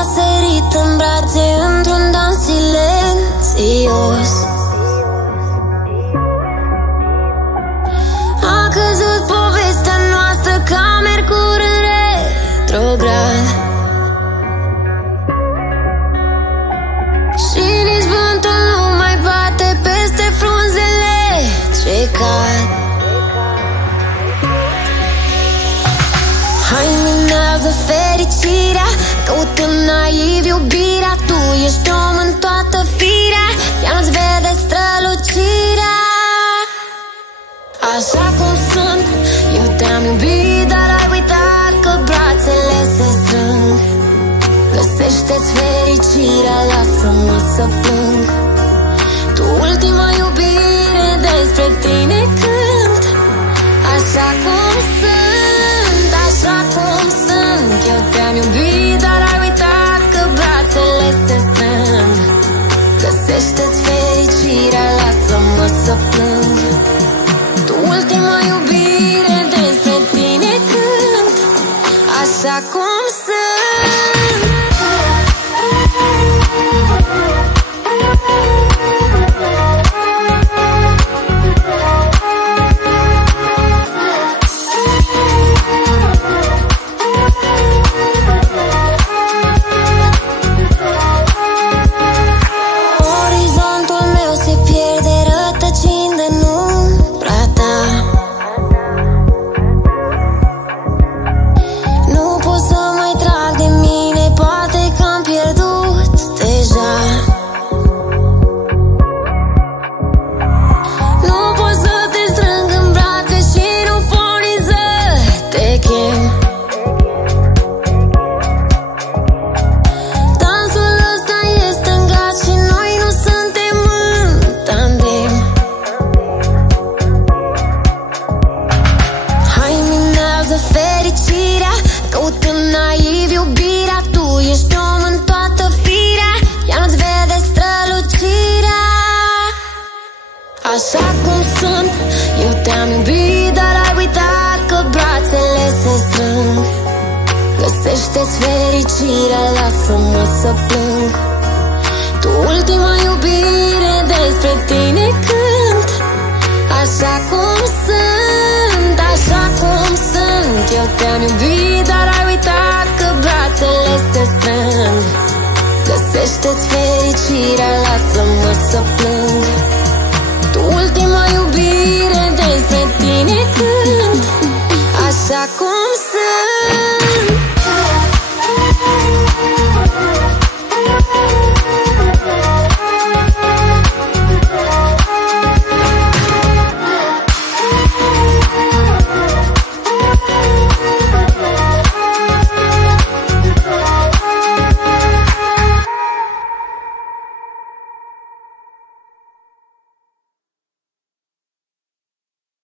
a sărit în brațe într-un dans silențios. A căzut povestea noastră ca Mercur în retrograd. Și nici vântul nu mai bate peste frunzele ce cad. Hai, minează fericirea, căutând naiv iubirea. Tu ești om în toată firea, ea nu-ți vede strălucirea. Așa cum sunt, eu te-am iubit, dar ai uitat că brațele se strâng. Găsește-ți fericirea, lasă-mă să plâng. Tu ultima iubire, despre tine cânt. Așa cum sunt, așa cum sunt. Eu te-am iubit, dar ai uitat că brațele se strâng. Găsește-ți fericirea, lasă-mă să plâng. Tu ultima iubire, despre tine cânt. Așa cum sunt. Așa cum sunt, eu te-am iubit, dar ai uitat că brațele se strâng. Găsește-ți fericirea, lasă-mă să plâng. Tu ultima iubire, despre tine cânt. Așa cum sunt, așa cum sunt. Eu te-am iubit, dar ai uitat că brațele se strâng. Găsește-ți fericirea, lasă-mă să plâng. Tu ultima iubire, despre tine cânt. Așa cum